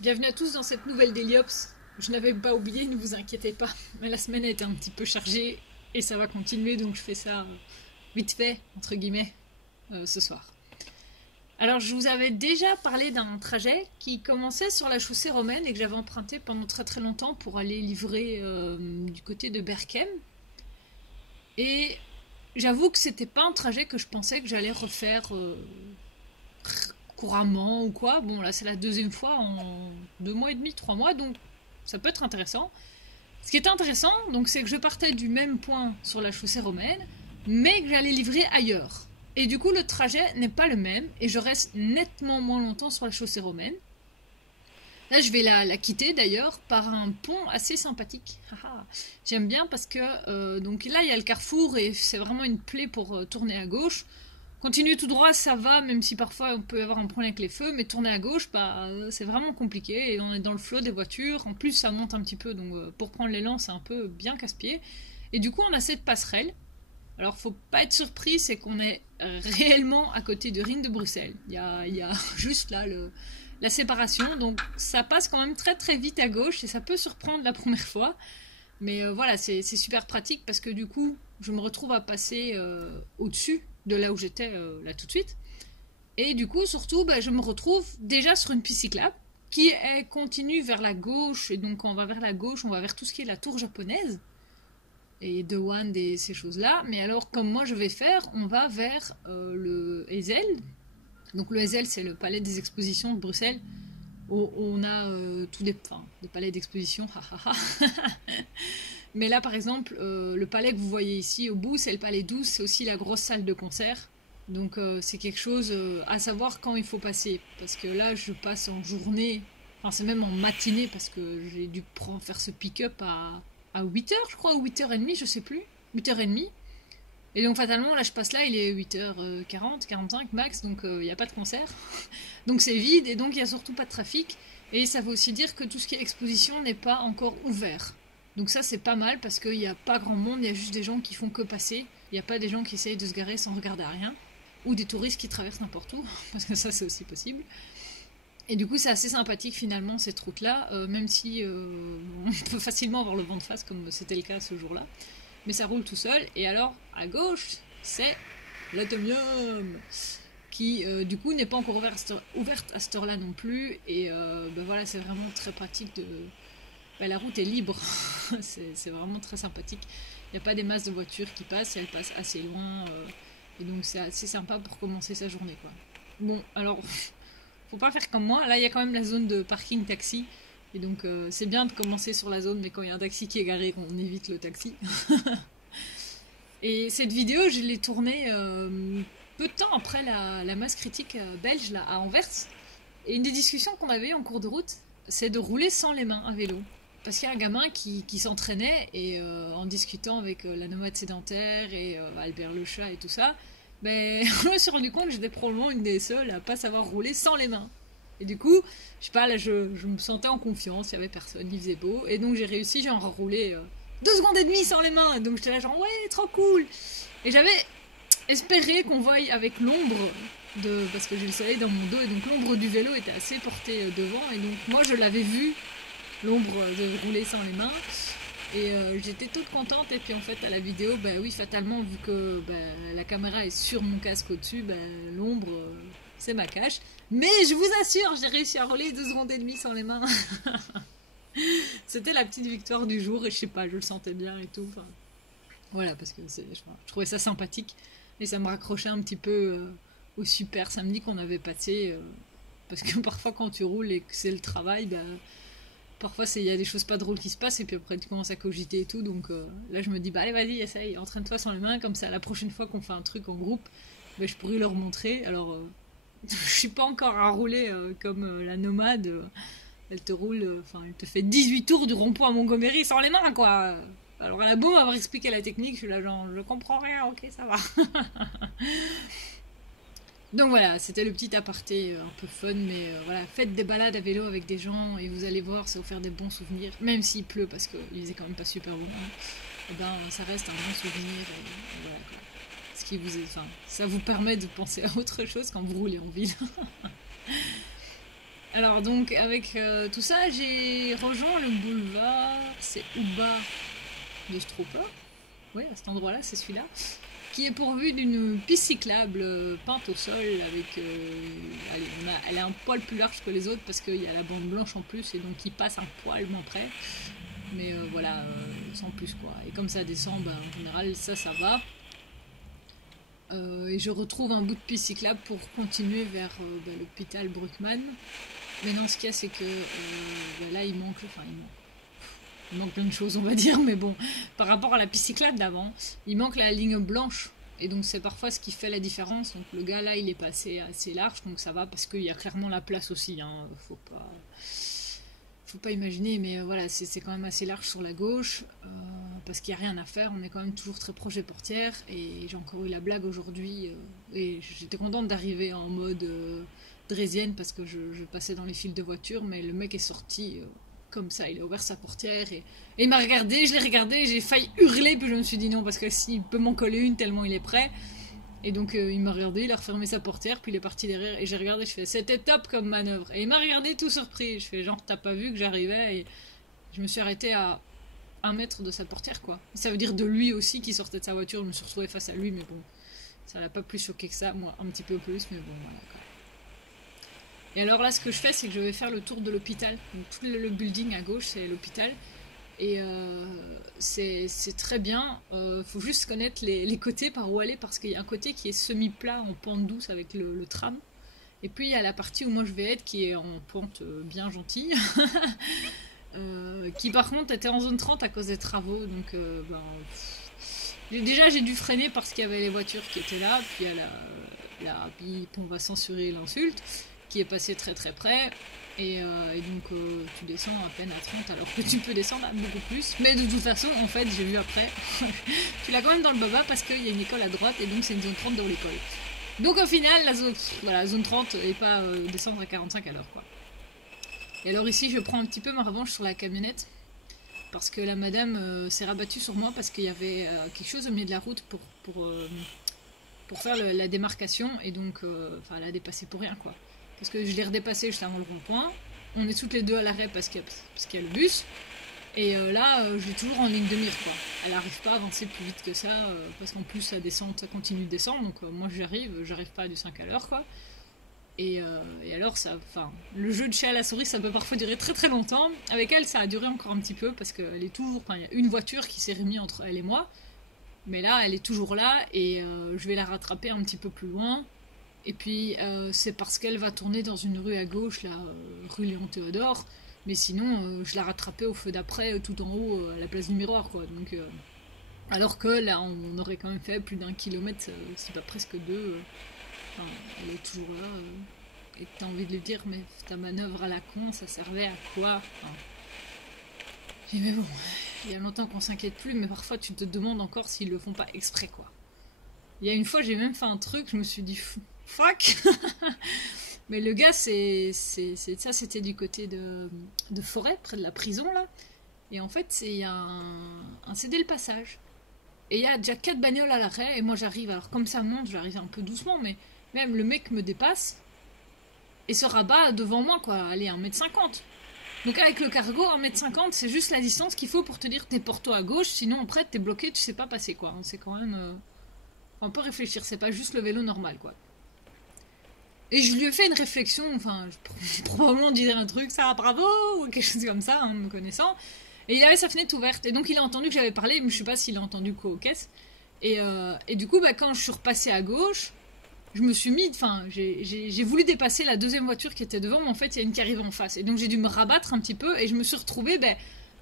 Bienvenue à tous dans cette nouvelle Deliops. Je n'avais pas oublié, ne vous inquiétez pas. Mais la semaine a été un petit peu chargée et ça va continuer, donc je fais ça vite fait, entre guillemets, ce soir. Alors, je vous avais déjà parlé d'un trajet qui commençait sur la chaussée romaine et que j'avais emprunté pendant très très longtemps pour aller livrer du côté de Berkem. Et j'avoue que c'était pas un trajet que je pensais que j'allais refaire couramment ou quoi. Bon, là, c'est la deuxième fois en 2 mois et demi, 3 mois, donc ça peut être intéressant. Ce qui est intéressant, donc, c'est que je partais du même point sur la chaussée romaine, mais que j'allais livrer ailleurs. Et du coup, le trajet n'est pas le même, et je reste nettement moins longtemps sur la chaussée romaine. Là, je vais la quitter d'ailleurs par un pont assez sympathique. J'aime bien parce que donc là, il y a le carrefour et c'est vraiment une plaie pour tourner à gauche. Continuer tout droit, ça va, même si parfois on peut avoir un problème avec les feux, mais tourner à gauche, bah, c'est vraiment compliqué et on est dans le flot des voitures. En plus, ça monte un petit peu, donc pour prendre l'élan, c'est un peu bien casse-pied. Et du coup, on a cette passerelle. Alors, faut pas être surpris, c'est qu'on est réellement à côté du ring de Bruxelles. Il y a juste là la séparation, donc ça passe quand même très très vite à gauche et ça peut surprendre la première fois. Mais voilà, c'est super pratique parce que du coup, je me retrouve à passer au-dessus de là où j'étais là tout de suite. Et du coup, surtout, bah, je me retrouve déjà sur une piste cyclable qui est continue vers la gauche. Et donc, quand on va vers la gauche, on va vers tout ce qui est la tour japonaise et de Wand et ces choses-là. Mais alors, comme moi je vais faire, on va vers le Heysel. Donc, le Heysel, c'est le palais des expositions de Bruxelles. Où on a tous des palais d'exposition. Mais là, par exemple, le palais que vous voyez ici au bout, c'est le palais 12, c'est aussi la grosse salle de concert. Donc c'est quelque chose à savoir quand il faut passer. Parce que là, je passe en journée, enfin c'est même en matinée, parce que j'ai dû faire ce pick-up à 8 heures, je crois, ou 8h30, je sais plus. 8h30. Et donc fatalement, là je passe là, il est 8h40, 45 max, donc il n'y a pas de concert. Donc c'est vide, et donc il n'y a surtout pas de trafic. Et ça veut aussi dire que tout ce qui est exposition n'est pas encore ouvert. Donc ça c'est pas mal parce qu'il n'y a pas grand monde, il y a juste des gens qui font que passer. Il n'y a pas des gens qui essayent de se garer sans regarder à rien. Ou des touristes qui traversent n'importe où, parce que ça c'est aussi possible. Et du coup c'est assez sympathique finalement cette route-là, même si on peut facilement avoir le vent de face comme c'était le cas ce jour-là. Mais ça roule tout seul. Et alors à gauche c'est l'Atomium qui du coup n'est pas encore ouverte à cette heure-là non plus. Et ben voilà, c'est vraiment très pratique de... Ben, la route est libre, c'est vraiment très sympathique. Il n'y a pas des masses de voitures qui passent, elles passent assez loin. Et donc c'est assez sympa pour commencer sa journée, quoi. Bon, alors, faut pas faire comme moi. Là, il y a quand même la zone de parking taxi. Et donc c'est bien de commencer sur la zone, mais quand il y a un taxi qui est garé, on évite le taxi. Et cette vidéo, je l'ai tournée peu de temps après la masse critique belge là, à Anvers. Et une des discussions qu'on avait eues en cours de route, c'est de rouler sans les mains à vélo. Parce qu'il y a un gamin qui s'entraînait et en discutant avec la nomade sédentaire et Albert le chat et tout ça, ben, je me suis rendu compte que j'étais probablement une des seules à pas savoir rouler sans les mains. Et du coup, je sais pas, là je me sentais en confiance, il y avait personne, il faisait beau. Et donc j'ai réussi, j'ai roulé 2 secondes et demie sans les mains. Et donc j'étais là genre ouais, trop cool. Et j'avais espéré qu'on voie avec l'ombre parce que j'ai le soleil dans mon dos et donc l'ombre du vélo était assez portée devant et donc moi je l'avais vu l'ombre de rouler sans les mains et j'étais toute contente et puis en fait à la vidéo bah oui fatalement vu que bah, la caméra est sur mon casque au-dessus bah, l'ombre c'est ma cache mais je vous assure j'ai réussi à rouler 2 secondes et demie sans les mains. C'était la petite victoire du jour et je sais pas je le sentais bien et tout enfin, voilà parce que je trouvais ça sympathique et ça me raccrochait un petit peu au super samedi qu'on avait passé parce que parfois quand tu roules et que c'est le travail bah, parfois il y a des choses pas drôles qui se passent et puis après tu commences à cogiter et tout donc là je me dis bah allez vas-y essaye entraîne-toi sans les mains comme ça la prochaine fois qu'on fait un truc en groupe bah, je pourrais leur montrer alors je suis pas encore à rouler comme la nomade elle te roule enfin elle te fait 18 tours du rond-point à Montgomery sans les mains quoi. Alors elle a beau m'avoir expliqué la technique je suis là genre je comprends rien ok ça va. Donc voilà, c'était le petit aparté un peu fun, mais voilà, faites des balades à vélo avec des gens et vous allez voir, ça va vous faire des bons souvenirs, même s'il pleut parce qu'il faisait quand même pas super bon. Hein, et ben ça reste un bon souvenir. Et voilà, quoi. Ce qui vous ça vous permet de penser à autre chose quand vous roulez en ville. Alors donc avec tout ça, j'ai rejoint le boulevard, c'est Uba de Stropper. Oui, à cet endroit-là, c'est celui-là. Qui est pourvu d'une piste cyclable peinte au sol avec... allez, elle est un poil plus large que les autres parce qu'il y a la bande blanche en plus et donc il passe un poil moins près. Mais voilà, sans plus quoi. Et comme ça descend, bah, en général, ça va. Et je retrouve un bout de piste cyclable pour continuer vers bah, l'hôpital Bruckmann. Mais non, ce qu'il y a, c'est que bah, là, il manque plein de choses, on va dire, mais bon, par rapport à la piste cyclable d'avant, il manque la ligne blanche. Et donc, c'est parfois ce qui fait la différence. Donc, le gars là, il est passé assez large, donc ça va, parce qu'il y a clairement la place aussi. Hein. Faut pas imaginer, mais voilà, c'est quand même assez large sur la gauche, parce qu'il n'y a rien à faire. On est quand même toujours très proche des portières. Et j'ai encore eu la blague aujourd'hui. Et j'étais contente d'arriver en mode draisienne, parce que je passais dans les files de voiture, mais le mec est sorti. Comme ça, il a ouvert sa portière et il m'a regardé, je l'ai regardé, j'ai failli hurler, puis je me suis dit non, parce que s'il peut m'en coller une tellement il est prêt. Et donc il m'a regardé, il a refermé sa portière, puis il est parti derrière, et j'ai regardé, je fais c'était top comme manœuvre. Et il m'a regardé tout surpris, je fais genre t'as pas vu que j'arrivais, et je me suis arrêtée à 1 mètre de sa portière quoi. Ça veut dire de lui aussi qui sortait de sa voiture, je me suis retrouvée face à lui, mais bon, ça l'a pas plus choqué que ça, moi un petit peu plus, mais bon voilà quoi. Et alors là, ce que je fais, c'est que je vais faire le tour de l'hôpital. Donc, tout le building à gauche, c'est l'hôpital. Et c'est très bien. Faut juste connaître les côtés par où aller, parce qu'il y a un côté qui est semi-plat en pente douce avec le tram. Et puis il y a la partie où moi je vais être qui est en pente bien gentille. Qui par contre était en zone 30 à cause des travaux. Donc déjà j'ai dû freiner parce qu'il y avait les voitures qui étaient là. Puis il y a puis on va censurer l'insulte, qui est passé très très près, et donc tu descends à peine à 30 alors que tu peux descendre à beaucoup plus, mais de toute façon en fait j'ai vu après tu l'as quand même dans le baba parce qu'il y a une école à droite et donc c'est une zone 30 dans l'école, donc au final la zone 30 et pas descendre à 45 à l'heure quoi. Et alors ici je prends un petit peu ma revanche sur la camionnette parce que la madame s'est rabattue sur moi parce qu'il y avait quelque chose au milieu de la route pour faire la démarcation, et donc elle a dépassé pour rien quoi. Parce que je l'ai redépassé juste avant le rond-point. On est toutes les deux à l'arrêt parce qu'il y a le bus. Et là, je l'ai toujours en ligne de mire, quoi. Elle n'arrive pas à avancer plus vite que ça, parce qu'en plus, ça continue de descendre. Donc moi, j'arrive pas à du 5 à l'heure, quoi. Et alors, le jeu de chat à la souris, ça peut parfois durer très très longtemps. Avec elle, ça a duré encore un petit peu, parce qu'elle est toujours... il y a une voiture qui s'est remise entre elle et moi. Mais là, elle est toujours là, et je vais la rattraper un petit peu plus loin. Et puis, c'est parce qu'elle va tourner dans une rue à gauche, là, rue Léon Théodore. Mais sinon, je la rattrapais au feu d'après, tout en haut, à la place du miroir, quoi. Donc, alors que là, on aurait quand même fait plus d'1 kilomètre, c'est pas presque 2. Elle est toujours là. Et t'as envie de lui dire, mais ta manœuvre à la con, ça servait à quoi mais bon, il y a longtemps qu'on s'inquiète plus, mais parfois tu te demandes encore s'ils le font pas exprès, quoi. Il y a une fois, j'ai même fait un truc, je me suis dit, fuck. Mais le gars, c'était du côté de Forêt, près de la prison, là. Et en fait, il y a un cédé le passage. Et il y a déjà 4 bagnoles à l'arrêt, et moi j'arrive, alors comme ça monte, j'arrive un peu doucement, mais même le mec me dépasse, et se rabat devant moi, quoi, allez, 1m50. Donc avec le cargo, 1m50, c'est juste la distance qu'il faut pour te dire t'es porto à gauche, sinon après t'es bloqué, tu sais pas passer, quoi. C'est quand même... on peut réfléchir, c'est pas juste le vélo normal, quoi. Et je lui ai fait une réflexion, je probablement disais un truc, ça, bravo, ou quelque chose comme ça, hein, me connaissant. Et il avait sa fenêtre ouverte, et donc il a entendu que j'avais parlé, mais je sais pas s'il a entendu quoi aux caisses. Et du coup, quand je suis repassée à gauche, je me suis mis, j'ai voulu dépasser la deuxième voiture qui était devant, mais en fait, il y a une qui arrive en face. Et donc j'ai dû me rabattre un petit peu, et je me suis retrouvée,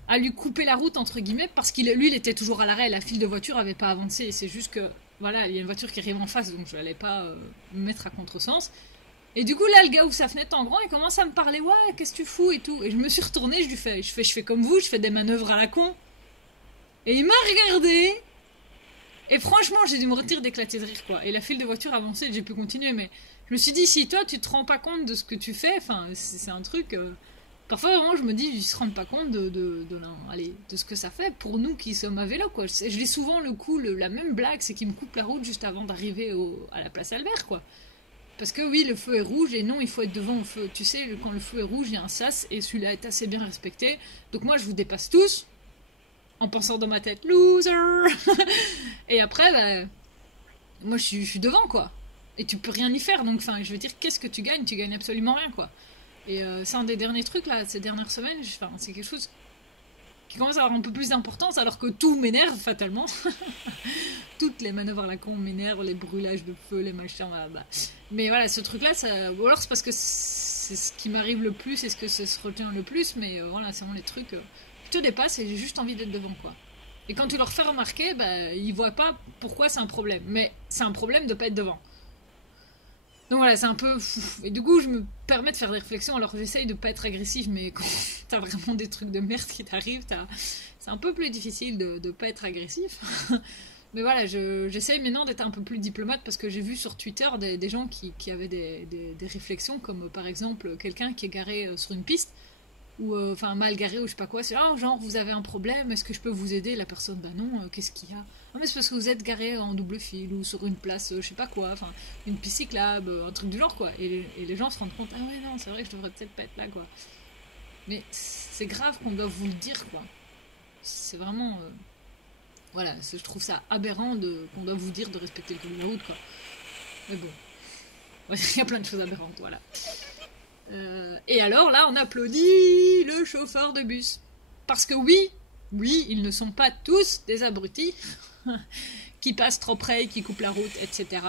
à lui couper la route, entre guillemets, parce qu'il lui, il était toujours à l'arrêt, la file de voiture avait pas avancé, et c'est juste que, voilà, il y a une voiture qui arrive en face, donc je n'allais pas me mettre à contresens. Et du coup, là, le gars ouvre sa fenêtre en grand, il commence à me parler, ouais, qu'est-ce que tu fous et tout. Et je me suis retournée, je fais comme vous, je fais des manœuvres à la con. Et il m'a regardé. Et franchement, j'ai dû me retirer d'éclater de rire, quoi. Et la file de voiture avançait, j'ai pu continuer, mais je me suis dit, si toi, tu te rends pas compte de ce que tu fais, c'est un truc... Parfois, vraiment, je me dis, ils se rendent pas compte de ce que ça fait pour nous qui sommes à vélo, quoi. Je l'ai souvent le coup, la même blague, c'est qu'ils me coupent la route juste avant d'arriver à la place Albert, quoi. Parce que oui, le feu est rouge et non, il faut être devant le feu. Tu sais, quand le feu est rouge, il y a un sas et celui-là est assez bien respecté. Donc moi, je vous dépasse tous en pensant dans ma tête loser. Et après, bah, moi, je suis devant quoi. Et tu peux rien y faire. Donc, enfin, je veux dire, qu'est-ce que tu gagnes? Tu gagnes absolument rien quoi. Et c'est un des derniers trucs là, ces dernières semaines. Enfin, c'est quelque chose qui commence à avoir un peu plus d'importance alors que tout m'énerve fatalement. Toutes les manœuvres à la con m'énervent, les brûlages de feu, les machins, bah. Mais voilà, ce truc là, ou alors c'est parce que c'est ce qui m'arrive le plus et ce que ça se retient le plus, mais voilà, c'est vraiment les trucs qui te dépassent et j'ai juste envie d'être devant quoi. Et quand tu leur fais remarquer, bah, ils voient pas pourquoi c'est un problème, mais c'est un problème de pas être devant. Donc voilà, c'est un peu fou. Et du coup, je me permets de faire des réflexions. Alors, j'essaye de pas être agressive, mais quand t'as vraiment des trucs de merde qui t'arrivent, c'est un peu plus difficile de pas être agressif. Mais voilà, j'essaye maintenant d'être un peu plus diplomate parce que j'ai vu sur Twitter des gens qui avaient des réflexions, comme par exemple quelqu'un qui est garé sur une piste, ou enfin mal garé ou je sais pas quoi. C'est genre, vous avez un problème, est-ce que je peux vous aider? La personne, bah non, qu'est-ce qu'il y a? Non, mais c'est parce que vous êtes garé en double fil ou sur une place, je sais pas quoi, enfin, une piste cyclable, un truc du genre, quoi. Et les gens se rendent compte, ah ouais, non, c'est vrai que je devrais peut-être pas être là, quoi. Mais c'est grave qu'on doit vous le dire, quoi. C'est vraiment. Voilà, je trouve ça aberrant qu'on doit vous dire de respecter le code de la route, quoi. Mais bon. Ouais, il y a plein de choses aberrantes, voilà. Et alors, là, on applaudit le chauffeur de bus. Parce que oui, ils ne sont pas tous des abrutis. Qui passe trop près, qui coupe la route, etc.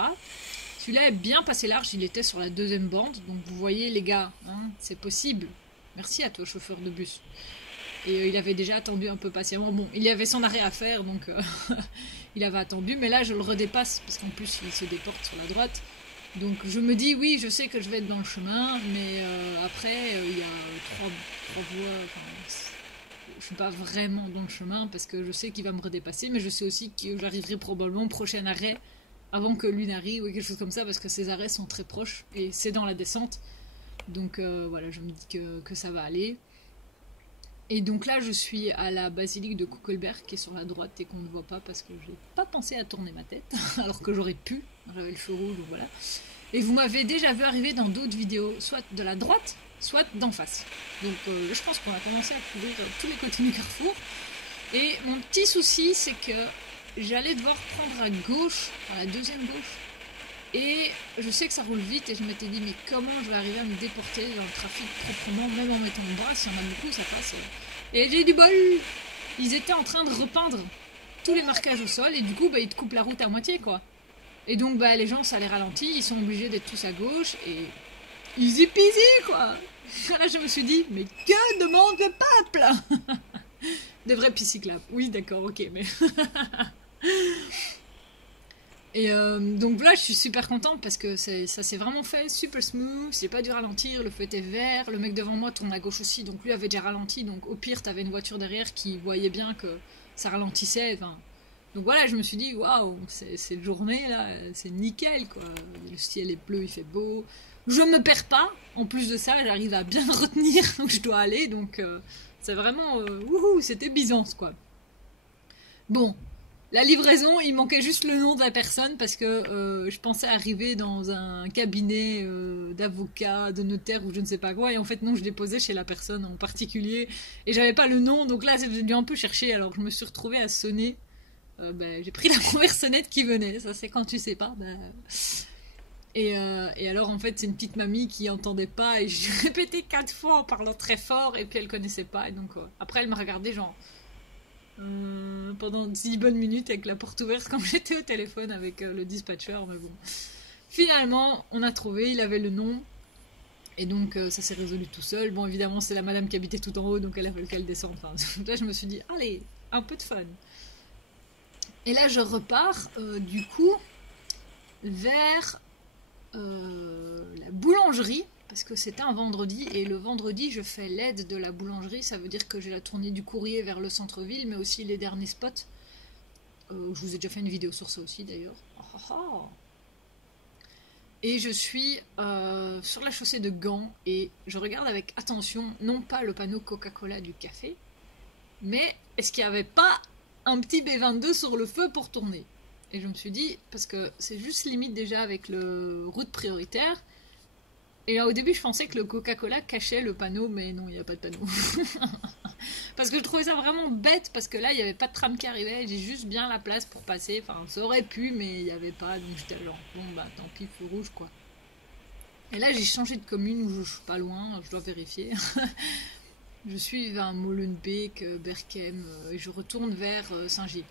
Celui-là est bien passé large, il était sur la deuxième bande, donc vous voyez les gars, hein, c'est possible. Merci à toi chauffeur de bus. Et il avait déjà attendu un peu patiemment. Bon, il y avait son arrêt à faire, donc il avait attendu, mais là je le redépasse, parce qu'en plus il se déporte sur la droite. Donc je me dis, oui, je sais que je vais être dans le chemin, mais après il y a trois voies, enfin, je suis pas vraiment dans le chemin parce que je sais qu'il va me redépasser, mais je sais aussi que j'arriverai probablement au prochain arrêt avant que lui n'arrive ou quelque chose comme ça parce que ces arrêts sont très proches et c'est dans la descente. Donc voilà, je me dis que ça va aller. Et donc là, je suis à la basilique de Kuckelberg qui est sur la droite et qu'on ne voit pas parce que j'ai pas pensé à tourner ma tête alors que j'aurais pu. J'avais le feu rouge, donc voilà. Et vous m'avez déjà vu arriver dans d'autres vidéos, soit de la droite, soit d'en face. Donc je pense qu'on a commencé à couvrir tous les côtés du carrefour. Et mon petit souci, c'est que j'allais devoir prendre à gauche, à la deuxième gauche. Et je sais que ça roule vite et je m'étais dit, mais comment je vais arriver à me déporter dans le trafic proprement, même en mettant mon bras, s'il y en a beaucoup, ça passe. Et j'ai eu du bol. Ils étaient en train de repeindre tous les marquages au sol et du coup, bah, ils te coupent la route à moitié, quoi. Et donc, bah, les gens, ça les ralentit, ils sont obligés d'être tous à gauche et easy peasy, quoi. Là, je me suis dit, mais que demande le peuple? Des vrais pisciclables. Oui, d'accord, ok, mais... Et donc là, je suis super contente parce que ça s'est vraiment fait super smooth. J'ai pas dû ralentir, le feu était vert. Le mec devant moi tourne à gauche aussi, donc lui avait déjà ralenti. Donc au pire, t'avais une voiture derrière qui voyait bien que ça ralentissait. Enfin, donc voilà, je me suis dit, waouh, cette journée là, c'est nickel quoi. Le ciel est bleu, il fait beau. Je me perds pas. En plus de ça, j'arrive à bien retenir où je dois aller. Donc c'est vraiment, wouhou, c'était Byzance quoi. Bon. La livraison, il manquait juste le nom de la personne parce que je pensais arriver dans un cabinet d'avocat, de notaire ou je ne sais pas quoi. Et en fait, non, je déposais chez la personne en particulier. Et j'avais pas le nom, donc là, j'ai dû un peu chercher. Alors, je me suis retrouvée à sonner. J'ai pris la première sonnette qui venait. Ça, c'est quand tu sais pas. Et alors, en fait, c'est une petite mamie qui entendait pas. Et je lui ai répété 4 fois en parlant très fort. Et puis, elle connaissait pas. Et donc, après, elle m'a regardé genre... pendant 10 bonnes minutes avec la porte ouverte quand j'étais au téléphone avec le dispatcher, mais bon. Finalement, on a trouvé, il avait le nom, et donc ça s'est résolu tout seul. Bon, évidemment, c'est la madame qui habitait tout en haut, donc elle a fallu qu'elle descende. Enfin, là, je me suis dit, allez, un peu de fun. Et là, je repars, du coup, vers la boulangerie, parce que c'était un vendredi, et le vendredi je fais l'aide de la boulangerie, ça veut dire que j'ai la tournée du courrier vers le centre-ville, mais aussi les derniers spots. Je vous ai déjà fait une vidéo sur ça aussi d'ailleurs. Et je suis sur la chaussée de Gand, et je regarde avec attention, non pas le panneau Coca-Cola du café, mais est-ce qu'il n'y avait pas un petit B22 sur le feu pour tourner? Et je me suis dit, parce que c'est juste limite déjà avec le route prioritaire. Et là, au début, je pensais que le Coca-Cola cachait le panneau, mais non, il n'y a pas de panneau. Parce que je trouvais ça vraiment bête, parce que là, il n'y avait pas de tram qui arrivait, j'ai juste bien la place pour passer. Enfin, ça aurait pu, mais il n'y avait pas, donc j'étais genre, bon, bah tant pis, feu rouge, quoi. Et là, j'ai changé de commune, où je suis pas loin, je dois vérifier. Je suis vers Molenbeek, Berchem, et je retourne vers Saint-Gilles.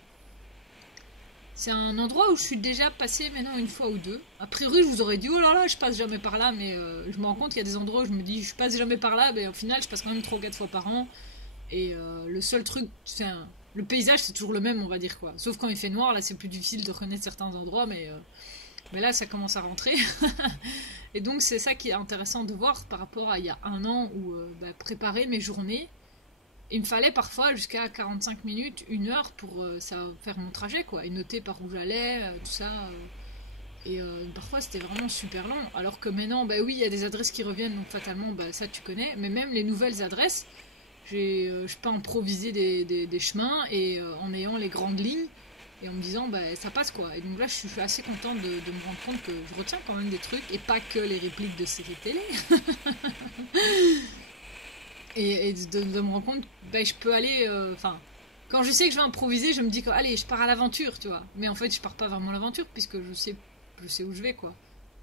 C'est un endroit où je suis déjà passée maintenant une fois ou deux. A priori, je vous aurais dit, oh là là, je passe jamais par là, mais je me rends compte qu'il y a des endroits où je me dis, je passe jamais par là, mais au final, je passe quand même 3 ou 4 fois par an. Et le seul truc, le paysage, c'est toujours le même, on va dire quoi. Sauf quand il fait noir, là, c'est plus difficile de reconnaître certains endroits, mais là, ça commence à rentrer. Et donc, c'est ça qui est intéressant de voir par rapport à il y a un an où préparer mes journées. Il me fallait parfois jusqu'à 45 minutes, 1 heure pour faire mon trajet, quoi. Et noter par où j'allais, tout ça. Et parfois, c'était vraiment super long. Alors que maintenant, bah oui, il y a des adresses qui reviennent, donc fatalement, bah, ça tu connais. Mais même les nouvelles adresses, je peux improviser des chemins et en ayant les grandes lignes et en me disant, bah, ça passe, quoi. Et donc là, je suis assez contente de me rendre compte que je retiens quand même des trucs et pas que les répliques de ces télé. Et de me rendre compte, ben, je peux aller. Enfin, quand je sais que je vais improviser, je me dis que, allez, je pars à l'aventure, tu vois. Mais en fait, je pars pas vraiment à l'aventure puisque je sais où je vais, quoi.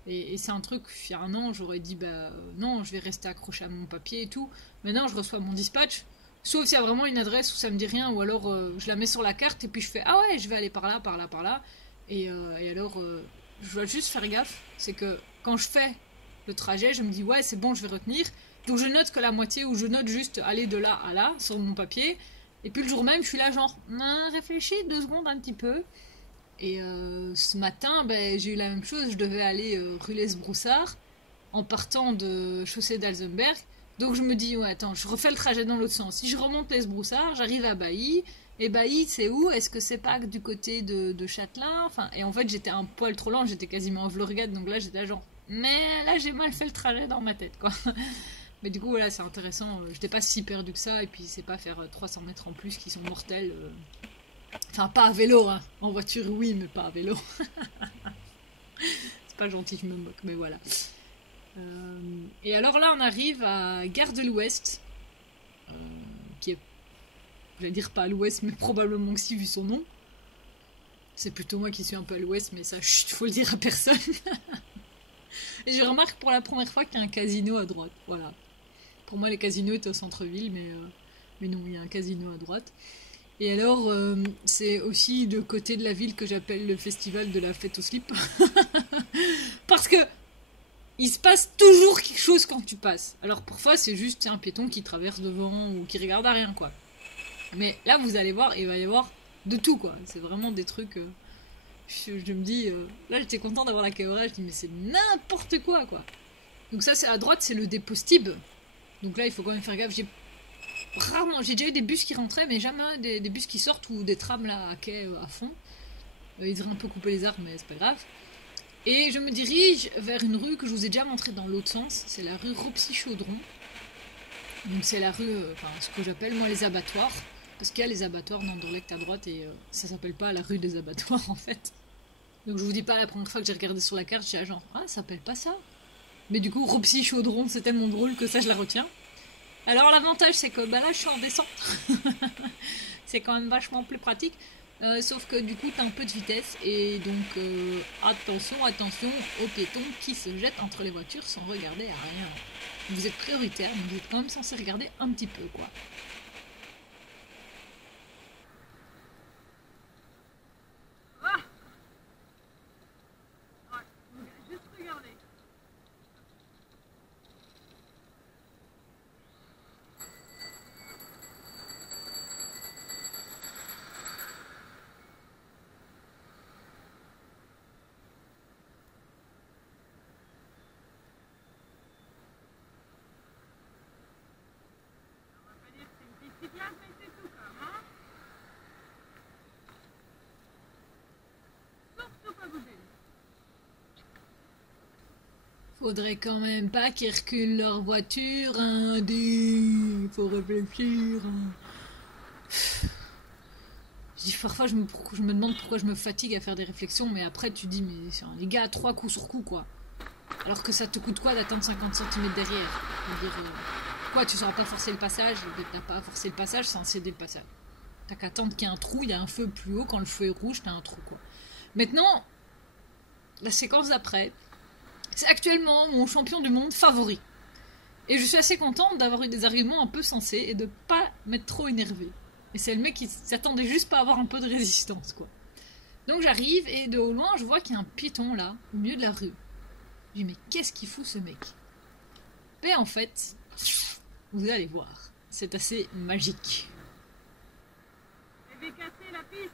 Et c'est un truc, il y a un an, j'aurais dit, bah non, je vais rester accroché à mon papier et tout. Maintenant, je reçois mon dispatch. Sauf s'il y a vraiment une adresse où ça me dit rien, ou alors je la mets sur la carte et puis je fais, ah ouais, je vais aller par là, par là, par là. Et alors, je dois juste faire gaffe. C'est que quand je fais le trajet, je me dis, ouais, c'est bon, je vais retenir. Donc je note que la moitié, ou je note juste aller de là à là sur mon papier. Et puis le jour même, je suis là genre, réfléchis 2 secondes un petit peu. Et ce matin, ben, j'ai eu la même chose. Je devais aller rue Les-Broussards en partant de chaussée d'Alzenberg. Donc je me dis, ouais, attends, je refais le trajet dans l'autre sens. Si je remonte Les-Broussards, j'arrive à Bailly. Et Bailly, c'est où? Est-ce que c'est pas du côté de Châtelain? Enfin, et en fait, j'étais un poil trop lent. J'étais quasiment à Vlorgade. Donc là, j'étais genre, mais là, j'ai mal fait le trajet dans ma tête, quoi. Mais du coup, voilà, c'est intéressant. J'étais pas si perdu que ça. Et puis, c'est pas faire 300 mètres en plus qui sont mortels. Enfin, pas à vélo, hein. En voiture, oui, mais pas à vélo. C'est pas gentil, je me moque, mais voilà. Et alors là, on arrive à Gare de l'Ouest, qui est, je vais dire pas à l'Ouest, mais probablement que si, vu son nom. C'est plutôt moi qui suis un peu à l'Ouest, mais ça, chut, faut le dire à personne. Et je remarque pour la première fois qu'il y a un casino à droite. Voilà. Pour moi, les casinos étaient au centre-ville, mais non, il y a un casino à droite. Et alors, c'est aussi le côté de la ville que j'appelle le festival de la fête au slip. Parce que il se passe toujours quelque chose quand tu passes. Alors parfois, c'est juste un piéton qui traverse devant ou qui regarde à rien, quoi. Mais là, vous allez voir, il va y avoir de tout, quoi. C'est vraiment des trucs... je me dis... là, j'étais content d'avoir la caméra. Je dis, mais c'est n'importe quoi, quoi. Donc ça, c'est à droite, c'est le dépôt Stib. Donc là, il faut quand même faire gaffe. J'ai déjà eu des bus qui rentraient, mais jamais des bus qui sortent ou des trams là à quai à fond. Ils diraient un peu couper les arbres, mais c'est pas grave. Et je me dirige vers une rue que je vous ai déjà montrée dans l'autre sens. C'est la rue Ropsy-Chaudron. Donc c'est la rue, ce que j'appelle moi les abattoirs. Parce qu'il y a les abattoirs d'Anderlecht à droite et ça s'appelle pas la rue des abattoirs en fait. Donc je vous dis pas la première fois que j'ai regardé sur la carte, j'ai genre, ah ça s'appelle pas ça. Mais du coup Ropsy-Chaudron c'est tellement drôle que ça je la retiens. Alors l'avantage c'est que là je suis en descente. C'est quand même vachement plus pratique. Sauf que du coup t'as un peu de vitesse. Et donc attention aux piétons qui se jettent entre les voitures sans regarder à rien. Vous êtes prioritaire, mais vous êtes quand même censé regarder un petit peu, quoi. Juste regarder. Faudrait quand même pas qu'ils reculent leur voiture, hein, faut réfléchir. Hein. Parfois, je me demande pourquoi je me fatigue à faire des réflexions, mais après, tu dis, mais les gars, 3 coups sur coup, quoi. Alors que ça te coûte quoi d'attendre 50 cm derrière? Je veux dire, quoi, tu sauras pas forcer le passage? T'as pas forcé le passage sans céder le passage. T'as qu'à attendre qu'il y ait un trou, il y a un feu plus haut, quand le feu est rouge, t'as un trou, quoi. Maintenant, la séquence d'après, c'est actuellement mon champion du monde favori. Et je suis assez contente d'avoir eu des arguments un peu sensés et de pas m'être trop énervé. Et c'est le mec qui s'attendait juste pas à avoir un peu de résistance, quoi. Donc j'arrive et de au loin, je vois qu'il y a un piéton là, au milieu de la rue. Je dis, mais qu'est-ce qu'il fout ce mec? Et en fait, vous allez voir, c'est assez magique. Je vais casser la piste.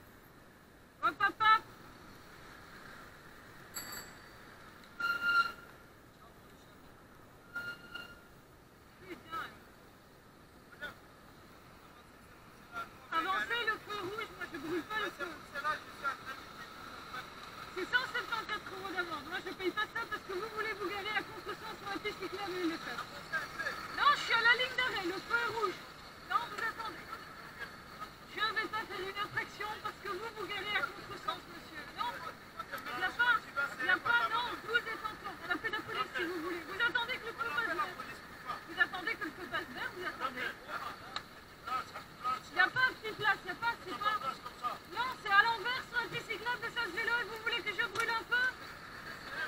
Hop, hop, hop. Avancez le feu rouge, moi je brûle pas le feu. C'est 174 € d'amende. Moi je paye pas ça parce que vous voulez vous garer à contre-sens sur la piste cyclable et le faire. Non, je suis à la ligne d'arrêt, le feu est rouge. Non, vous attendez. Je ne vais pas faire une infraction parce que vous garez à contre-sens, monsieur. Non, il n'y a pas, non, vous êtes en tort. On appelle la police si vous voulez. Vous attendez que le feu passe vert. Vous attendez que le feu passe vert, vous attendez. Il n'y a pas un petit place, il n'y a pas, c'est pas... Non, c'est à l'envers sur un petit cyclable de sens vélo et vous voulez que je brûle un peu?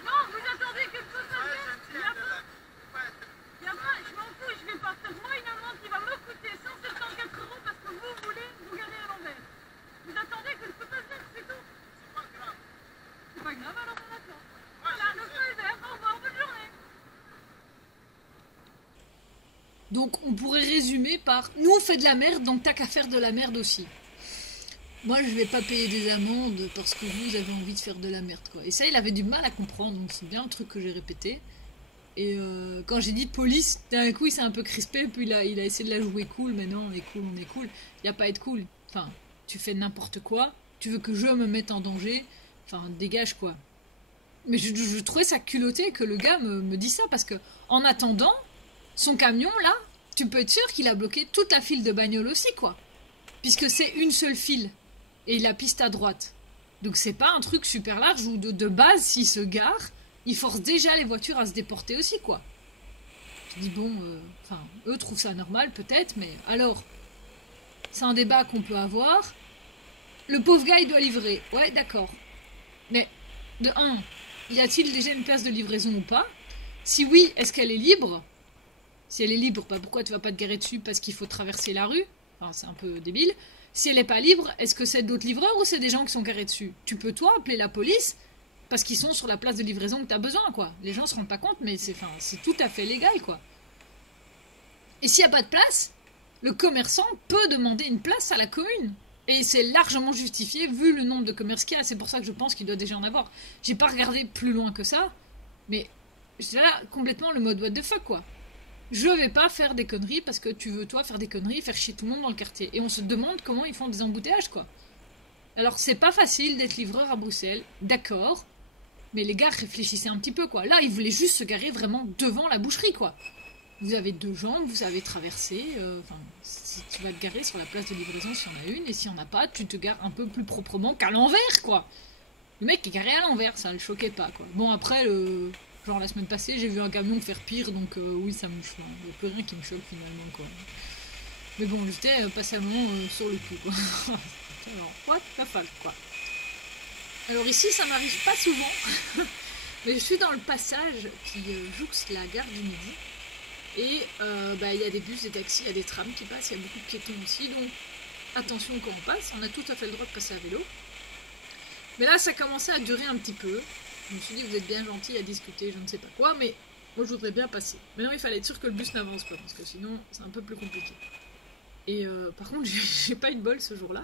Non, vous attendez que le feu passe vert. Il n'y a pas. Il y a pas, je m'en fous, je vais pas faire moi une amende qui va me coûter 174 € parce que vous voulez vous garer à l'envers. Vous attendez que le feu passe vert, c'est tout. C'est pas grave, alors on attend. Voilà, le feu est vert, au revoir, bonne journée. Donc on pourrait résumer par nous on fait de la merde, donc t'as qu'à faire de la merde aussi. Moi je vais pas payer des amendes parce que vous avez envie de faire de la merde, quoi. Et ça il avait du mal à comprendre, donc c'est bien le truc que j'ai répété. Et quand j'ai dit police, d'un coup il s'est un peu crispé, puis il a essayé de la jouer cool, mais non, on est cool, on est cool. Il n'y a pas à être cool. Enfin, tu fais n'importe quoi, tu veux que je me mette en danger, enfin dégage quoi. Mais je trouvais ça culotté que le gars me dise ça, parce que en attendant, son camion là, tu peux être sûr qu'il a bloqué toute la file de bagnole aussi, quoi. Puisque c'est une seule file, et la piste à droite. Donc c'est pas un truc super large où de base, s'il se gare, il force déjà les voitures à se déporter aussi, quoi. Je dis bon, eux trouvent ça normal peut-être, mais alors, c'est un débat qu'on peut avoir. Le pauvre gars, il doit livrer. Ouais, d'accord. Mais, de un, y a-t-il déjà une place de livraison ou pas? Si oui, est-ce qu'elle est libre? Si elle est libre, bah pourquoi tu vas pas te garer dessus parce qu'il faut traverser la rue? Enfin, c'est un peu débile. Si elle n'est pas libre, est-ce que c'est d'autres livreurs ou c'est des gens qui sont garés dessus? Tu peux, toi, appeler la police parce qu'ils sont sur la place de livraison que tu as besoin, quoi. Les gens se rendent pas compte, mais c'est tout à fait légal, quoi. Et s'il n'y a pas de place, le commerçant peut demander une place à la commune. Et c'est largement justifié vu le nombre de commerces qu'il y a. C'est pour ça que je pense qu'il doit déjà en avoir. J'ai pas regardé plus loin que ça, mais c'est là complètement le mode what the fuck, quoi. Je vais pas faire des conneries parce que tu veux, toi, faire des conneries, faire chier tout le monde dans le quartier. Et on se demande comment ils font des embouteillages, quoi. Alors, c'est pas facile d'être livreur à Bruxelles, d'accord, mais les gars, réfléchissez un petit peu, quoi. Là, ils voulaient juste se garer vraiment devant la boucherie, quoi. Vous avez 2 jambes, vous savez traverser, si tu vas te garer sur la place de livraison s'il y en a une, et s'il y en a pas, tu te gares un peu plus proprement qu'à l'envers, quoi. Le mec est garé à l'envers, ça le choquait pas, quoi. Bon, après, genre la semaine passée, j'ai vu un camion faire pire, donc oui, ça me choque. Il n'y a plus rien qui me choque finalement, quoi. Mais bon, j'étais patiemment sur le coup, quoi. Alors, what the fuck, quoi. Alors ici, ça m'arrive pas souvent, mais je suis dans le passage qui jouxte la gare du Midi. Et il y a des bus, des taxis, il y a des trams qui passent, il y a beaucoup de piétons aussi, donc attention quand on passe, on a tout à fait le droit de passer à vélo. Mais là, ça commençait à durer un petit peu. Je me suis dit, vous êtes bien gentil à discuter, je ne sais pas quoi, mais moi je voudrais bien passer. Maintenant, il fallait être sûr que le bus n'avance pas, parce que sinon, c'est un peu plus compliqué. Et par contre, j'ai pas eu de bol ce jour-là.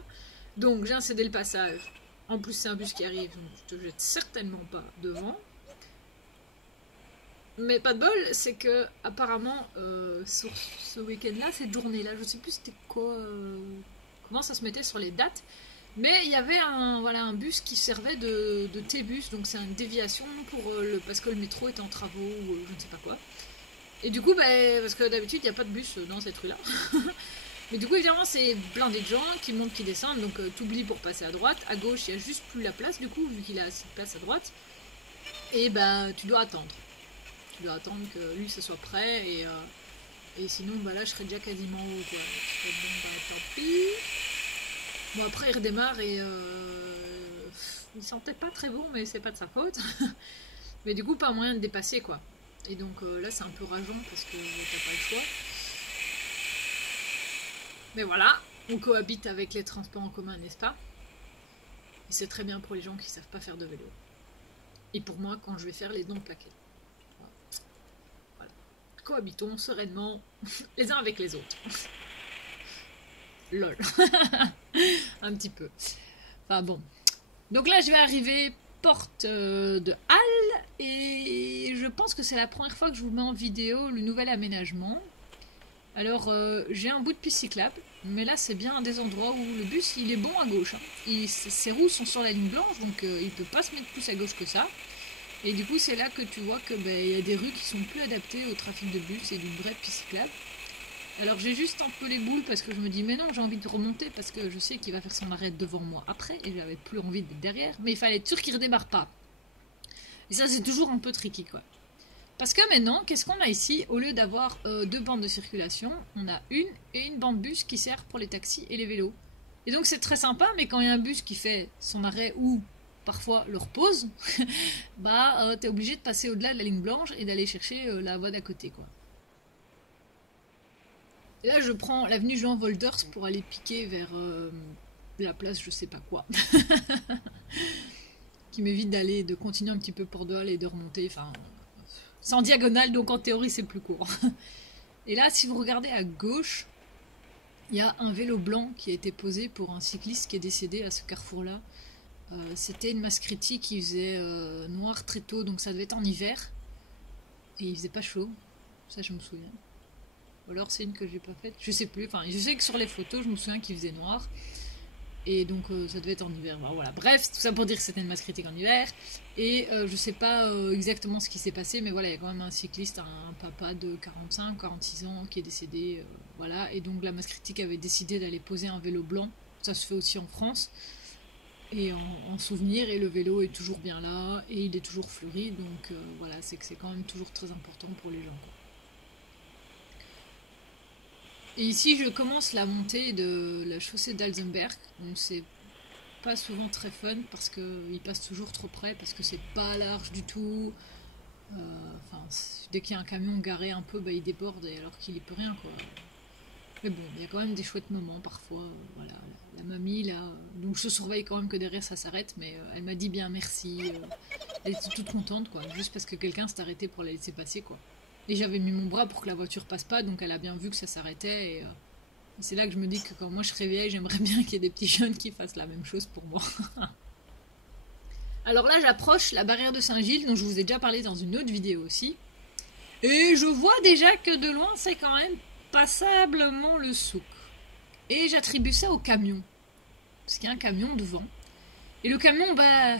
Donc, j'ai cédé le passage. En plus, c'est un bus qui arrive, donc je te jette certainement pas devant. Mais pas de bol, c'est que apparemment, sur ce week-end-là, cette journée-là, je sais plus c'était quoi, comment ça se mettait sur les dates, mais il y avait un bus qui servait de T-bus, donc c'est une déviation parce que le métro était en travaux ou je ne sais pas quoi. Et du coup, parce que d'habitude, il n'y a pas de bus dans cette rue-là. Mais du coup, évidemment, c'est blindé de gens qui montent, qui descendent, donc t'oublies pour passer à droite. À gauche, il n'y a juste plus la place, du coup, vu qu'il a assez de place à droite. Et bah, tu dois attendre. Tu dois attendre que lui, ça soit prêt, et sinon, bah là, je serais déjà quasiment haut, quoi. Je serais bon, bah, tant pis. Bon, après, il redémarre, et il sentait pas très bon, mais c'est pas de sa faute. Mais du coup, pas moyen de dépasser, quoi. Et donc là, c'est un peu rageant, parce que t'as pas le choix. Mais voilà, on cohabite avec les transports en commun, n'est-ce pas? Et c'est très bien pour les gens qui ne savent pas faire de vélo. Et pour moi, quand je vais faire les dents plaqués. Voilà. Cohabitons sereinement les uns avec les autres. Lol. Un petit peu. Enfin bon. Donc là, je vais arriver porte de Halle. Et je pense que c'est la première fois que je vous mets en vidéo le nouvel aménagement. Alors, j'ai un bout de piste cyclable, mais là, c'est bien un des endroits où le bus, il est bon à gauche. Hein. Ses roues sont sur la ligne blanche, donc il ne peut pas se mettre plus à gauche que ça. Et du coup, c'est là que tu vois qu'il y a des rues qui sont plus adaptées au trafic de bus et d'une vraie piste cyclable. Alors, j'ai juste un peu les boules parce que je me dis, mais non, j'ai envie de remonter parce que je sais qu'il va faire son arrêt devant moi après, et j'avais plus envie d'être derrière, mais il fallait être sûr qu'il ne redémarre pas. Et ça, c'est toujours un peu tricky, quoi. Parce que maintenant, qu'est-ce qu'on a ici? Au lieu d'avoir deux bandes de circulation, on a une bande bus qui sert pour les taxis et les vélos. Et donc c'est très sympa, mais quand il y a un bus qui fait son arrêt ou parfois leur pause, bah t'es obligé de passer au-delà de la ligne blanche et d'aller chercher la voie d'à côté, quoi. Et là je prends l'avenue Jean Volders pour aller piquer vers la place je sais pas quoi. Qui m'évite de continuer un petit peu Port de Halle et de remonter, enfin... C'est en diagonale, donc en théorie, c'est plus court. Et là, si vous regardez à gauche, il y a un vélo blanc qui a été posé pour un cycliste qui est décédé à ce carrefour-là. C'était une masse critique, il faisait noir très tôt, donc ça devait être en hiver. Et il faisait pas chaud, ça je me souviens. Ou alors c'est une que j'ai pas faite, je sais plus. Enfin, je sais que sur les photos, je me souviens qu'il faisait noir. Et donc ça devait être en hiver. Voilà. Bref, tout ça pour dire que c'était une masse critique en hiver. Et je sais pas exactement ce qui s'est passé, mais voilà, il y a quand même un cycliste, un papa de 45, 46 ans qui est décédé. Voilà. Et donc la masse critique avait décidé d'aller poser un vélo blanc. Ça se fait aussi en France. Et en souvenir, et le vélo est toujours bien là, et il est toujours fleuri. Donc voilà, c'est que c'est quand même toujours très important pour les gens, quoi. Et ici, je commence la montée de la chaussée d'Alzenberg. Donc, c'est pas souvent très fun parce qu'il passe toujours trop près, parce que c'est pas large du tout. Enfin, dès qu'il y a un camion garé un peu, bah, il déborde alors qu'il y peut rien, quoi. Mais bon, il y a quand même des chouettes moments parfois. Voilà, la mamie, là. Donc, je surveille quand même que derrière ça s'arrête, mais elle m'a dit bien merci. Elle était toute contente, quoi. Juste parce que quelqu'un s'est arrêté pour la laisser passer, quoi. Et j'avais mis mon bras pour que la voiture passe pas, donc elle a bien vu que ça s'arrêtait. Et c'est là que je me dis que quand moi je serai vieille, j'aimerais bien qu'il y ait des petits jeunes qui fassent la même chose pour moi. Alors là, j'approche la barrière de Saint-Gilles, dont je vous ai déjà parlé dans une autre vidéo aussi. Et je vois déjà que de loin, c'est quand même passablement le souk. Et j'attribue ça au camion. Parce qu'il y a un camion devant. Et le camion, bah...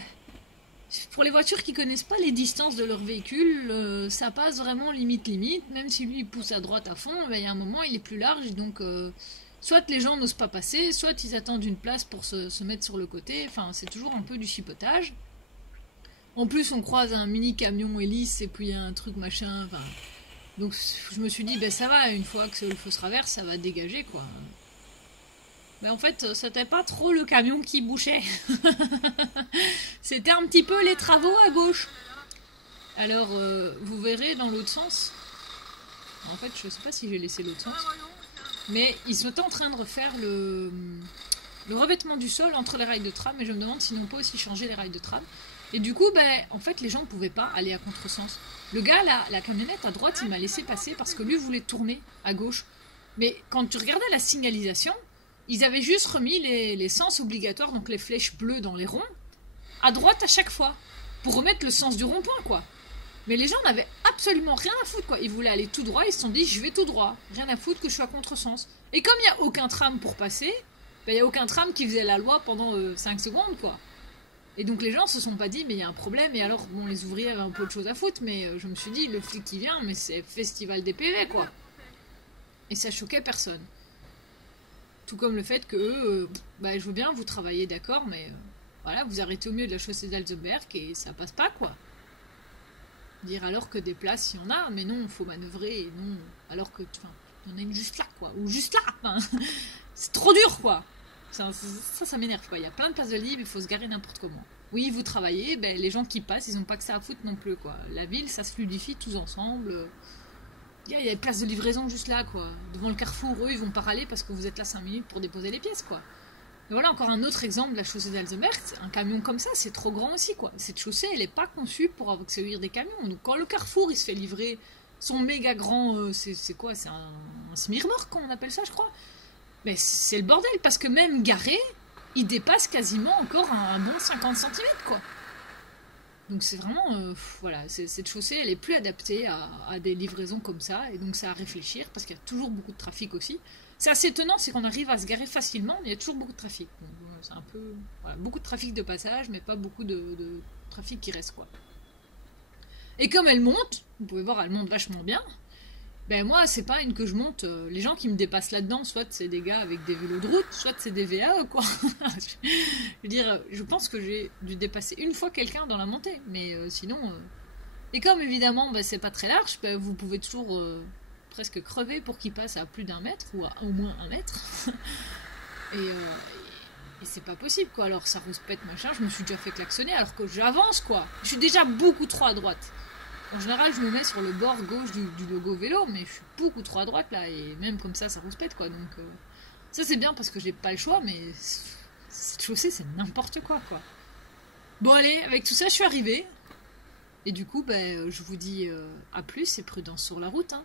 Pour les voitures qui connaissent pas les distances de leur véhicule, ça passe vraiment limite. Même si lui il pousse à droite à fond, il y a un moment il est plus large, donc soit les gens n'osent pas passer, soit ils attendent une place pour se mettre sur le côté. Enfin, c'est toujours un peu du chipotage. En plus, on croise un mini camion hélice et puis il y a un truc machin. Enfin, donc je me suis dit, ben ça va, une fois que le feu se traverse, ça va dégager, quoi. Mais en fait, c'était pas trop le camion qui bouchait. C'était un petit peu les travaux à gauche. Alors, vous verrez dans l'autre sens. En fait, je sais pas si j'ai laissé l'autre sens. Mais ils sont en train de refaire le revêtement du sol entre les rails de tram. Et je me demande s'ils n'ont pas aussi changé les rails de tram. Et du coup, ben, en fait, les gens ne pouvaient pas aller à contresens. Le gars, la camionnette à droite, il m'a laissé passer parce que lui voulait tourner à gauche. Mais quand tu regardais la signalisation... Ils avaient juste remis les sens obligatoires, donc les flèches bleues dans les ronds, à droite à chaque fois, pour remettre le sens du rond-point, quoi. Mais les gens n'avaient absolument rien à foutre, quoi. Ils voulaient aller tout droit, ils se sont dit, je vais tout droit. Rien à foutre que je sois à contresens. Et comme il n'y a aucun tram pour passer, ben, il n'y a aucun tram qui faisait la loi pendant 5 secondes, quoi. Et donc les gens se sont pas dit, mais il y a un problème. Et alors, bon, les ouvriers avaient un peu de choses à foutre, mais je me suis dit, le flic qui vient, mais c'est festival des PV, quoi. Et ça choquait personne. Tout comme le fait que eux, je veux bien, vous travaillez, d'accord, mais voilà, vous arrêtez au milieu de la chaussée d'Alzenberg et ça passe pas, quoi. Dire alors que des places, il y en a, mais non, il faut manœuvrer, et non, alors que, enfin, il y en a une juste là, quoi, ou juste là, enfin, c'est trop dur, quoi. Ça m'énerve, quoi. Il y a plein de places de libre, il faut se garer n'importe comment. Oui, vous travaillez, les gens qui passent, ils n'ont pas que ça à foutre non plus, quoi. La ville, ça se fluidifie tous ensemble. Il y a des places de livraison juste là, quoi. Devant le carrefour, eux, ils vont pas râler parce que vous êtes là 5 minutes pour déposer les pièces, quoi. Et voilà encore un autre exemple de la chaussée d'Alzenberg. Un camion comme ça, c'est trop grand aussi, quoi. Cette chaussée, elle n'est pas conçue pour accueillir des camions. Donc quand le carrefour, il se fait livrer son méga grand... c'est quoi? C'est un semi-remorque, on appelle ça, je crois. Mais c'est le bordel, parce que même garé, il dépasse quasiment encore un bon 50 cm, quoi. Donc c'est vraiment... voilà, cette chaussée, elle est plus adaptée à des livraisons comme ça. Et donc c'est à réfléchir, parce qu'il y a toujours beaucoup de trafic aussi. C'est assez étonnant, c'est qu'on arrive à se garer facilement, mais il y a toujours beaucoup de trafic. Donc, c'est un peu... Voilà, beaucoup de trafic de passage, mais pas beaucoup de trafic qui reste, quoi. Et comme elle monte, vous pouvez voir, elle monte vachement bien. Moi, c'est pas une que je monte. Les gens qui me dépassent là-dedans, soit c'est des gars avec des vélos de route, soit c'est des VAE, quoi. Je veux dire, je pense que j'ai dû dépasser une fois quelqu'un dans la montée, mais sinon... Et comme évidemment, c'est pas très large, vous pouvez toujours presque crever pour qu'il passe à plus d'1 mètre, ou à au moins 1 mètre. et c'est pas possible, quoi. Alors ça rouspète, machin, je me suis déjà fait klaxonner alors que j'avance, quoi. Je suis déjà beaucoup trop à droite. En général, je me mets sur le bord gauche du logo vélo, mais je suis beaucoup trop à droite, là, et même comme ça rouspète, quoi. Donc, ça, c'est bien parce que j'ai pas le choix, mais cette chaussée, c'est n'importe quoi, quoi. Bon, allez, avec tout ça, je suis arrivée. Et du coup, je vous dis à plus et prudence sur la route, hein.